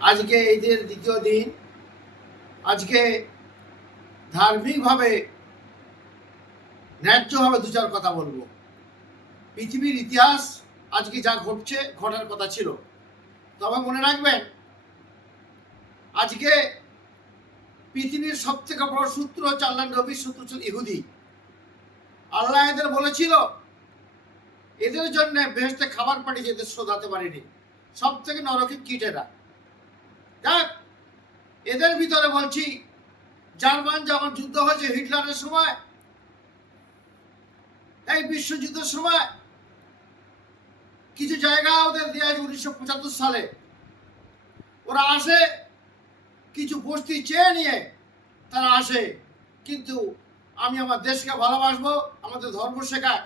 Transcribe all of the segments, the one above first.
আজকে ঈদের দ্বিতীয় দিন। আজকে ধার্মিকভাবে ন্যায্যভাবে দু চার কথা বলবো। পৃথিবীর ইতিহাস আজকে যা ঘটছে, ঘটার কথা ছিল। তবে মনে রাখবেন, আজকে পৃথিবীর সব থেকে বড় সূত্র হচ্ছে আল্লাহ নবীর সূত্র হচ্ছে ইহুদি। আল্লাহ এদের বলেছিল এদের জন্য বেহেশতে খাবার পাঠিয়ে এদের শোধাতে পারেনি। সব থেকে নরকের কীটেরা। যাক, এদের ভিতরে বলছি, জার্মান যখন যুদ্ধ হয়েছে হিটলারের সময়, এই বিশ্বযুদ্ধের সময় কিছু জায়গা ওদের দেওয়া আছে 1975 সালে। ওরা আসে কিছু বস্তি চেয়ে নিয়ে, তারা আসে, কিন্তু আমি আমার দেশকে ভালোবাসবো, আমাদের ধর্ম শেখায়।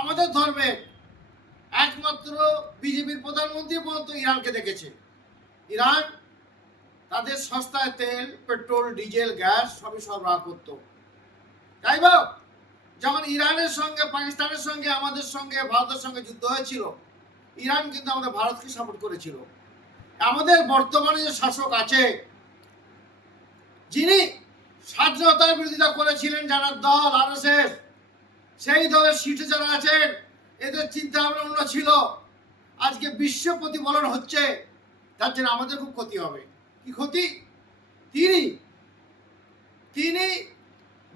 আমাদের ধর্মে একমাত্র বিজেপির প্রধানমন্ত্রী পর্যন্ত ইরানকে দেখেছে। ইরান তাদের সস্তায় তেল, পেট্রোল, ডিজেল, গ্যাস সবই সরবরাহ করত। তাই বা যখন ইরানের সঙ্গে, পাকিস্তানের সঙ্গে, আমাদের সঙ্গে, ভারতের সঙ্গে যুদ্ধ হয়েছিল, ইরান কিন্তু আমাদের ভারতকে সাপোর্ট করেছিল। আমাদের বর্তমানে যে শাসক আছে, যিনি স্বাধীনতার বিরোধিতা করেছিলেন, যারা দল আরএসএস, সেই দলের শীর্ষে যারা আছেন, এদের চিন্তা ভাবনা অন্য ছিল। আজকে বিশ্ব প্রতিফলন হচ্ছে, তার জন্য আমাদের খুব ক্ষতি হবে। কি ক্ষতি? তিনি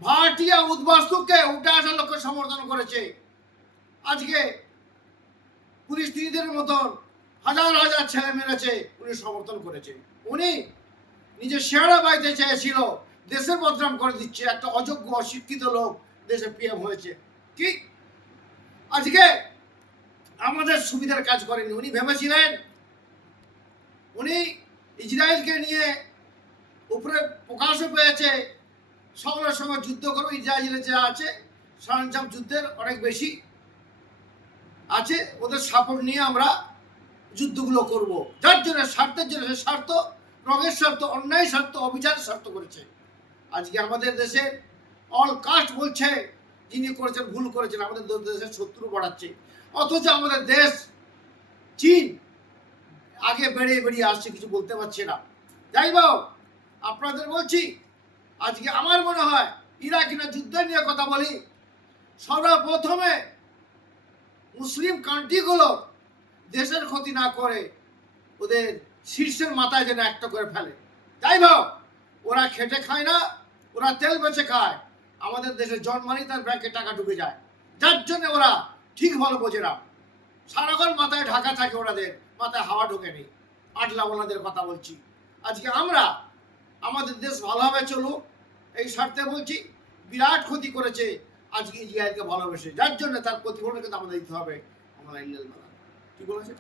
ভাটিয়া উদ্বাস্তুকে উঠে আসার লক্ষ্যে সমর্থন করেছে। আজকে পুলিশ স্ত্রীদের মতন হাজার হাজার ছেলে মেরেছে, উনি সমর্থন করেছে। উনি নিজের শেয়ারা পাইতে চেয়েছিল, দেশের বদনাম করে দিচ্ছে। একটা অযোগ্য অশিক্ষিত লোক দেশে পিএম হয়েছে। কি আজকে আমাদের সুবিধার কাজ করেনি। উনি ভেবেছিলেন উনি ইসরায়েলকে নিয়ে উপরে প্রকাশও পেয়েছে, সকলের সঙ্গে যুদ্ধ করবো। ইসরায়েলের যা আছে সরঞ্জাম যুদ্ধের অনেক বেশি আছে, ওদের সাপোর্ট নিয়ে আমরা যুদ্ধগুলো করব। যার জন্য স্বার্থের জন্য, সে স্বার্থ, রঙের স্বার্থ, অন্যায় স্বার্থ, অবিচারের স্বার্থ করেছে। আজকে আমাদের দেশে অল কাস্ট বলছে যিনি করেছেন ভুল করেছেন, আমাদের দেশের শত্রু বাড়াচ্ছে। অথচ আমাদের দেশ চীন আগে বেড়িয়ে বেরিয়ে আসছে, কিছু বলতে পারছে না। যাই হোক, আপনাদের বলছি, আজকে আমার মনে হয় ইরাকিনা যুদ্ধের নিয়ে কথা বলি, সর্বপ্রথমে মুসলিম কান্ট্রিগুলো দেশের ক্ষতি না করে ওদের শীর্ষের মাথায় যেন একটা করে ফেলে। যাই হোক, ওরা খেটে খায় না, ওরা তেল বেচে খায়। আমাদের দেশে জন্মানি তার ব্যাংকে টাকা ঢুকে যায়, যার জন্য ওরা ঠিক ভালো বোঝে না। সারাক্ষণ মাথায় ঢাকা থাকে, ওনাদের মাথায় হাওয়া ঢোকে নেই। আটলা ওনাদের কথা বলছি। আজকে আমরা আমাদের দেশ ভালোভাবে চলুক এই স্বার্থে বলছি। বিরাট ক্ষতি করেছে আজকে ইসরায়েলকে ভালোবেসে, যার জন্য তার প্রতিফলন কিন্তু আমাদের দিতে হবে। আমরা কি বলেছে?